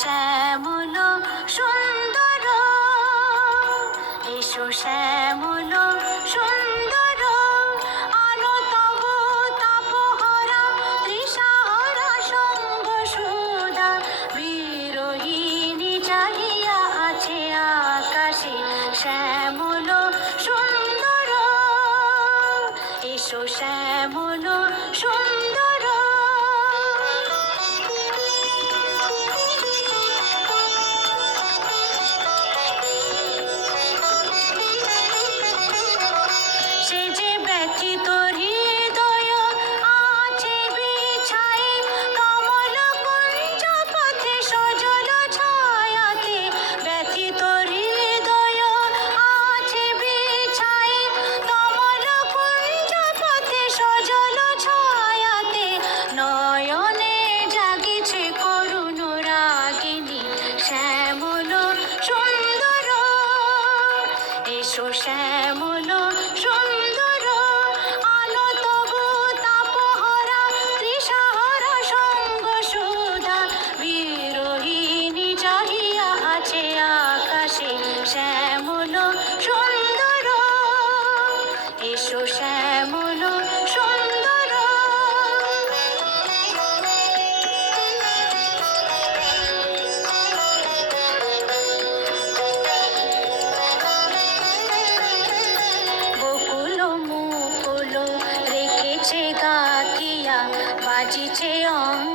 শ্যামল সুন্দর, এসো শ্যামল সুন্দর, আলো তব তাপহরা তৃষাহরা সঙ্গ সুধা, বিরোহিণী চাহিয়া আছে আকাশে শ্যামল সুন্দর, এসো শ্যামল সুন্দর। সে যে ব্যথিত হৃদয় আছে বিছায়ে, কমল কুঞ্জ পথে সজল ছায়াতে, ব্যথিত হৃদয় আছে বিছায়ে, কমল কুঞ্জ পথে সজল ছায়াতে, নয়নে জাগিছে করুণ রাগিনী শ্যামল সুন্দর, এসো শ্যামল সুন্দর, আলো তবু তাপহরা তৃষাহরা সঙ্গ সুধা, বিরোহিণী চাহিয়া আছে আকাশে শ্যামল সুন্দর, এসো শ্যামল সুন্দর। বকুল মুকুল রেখেছে গাথিয়া, বাজিছে অঙ্গ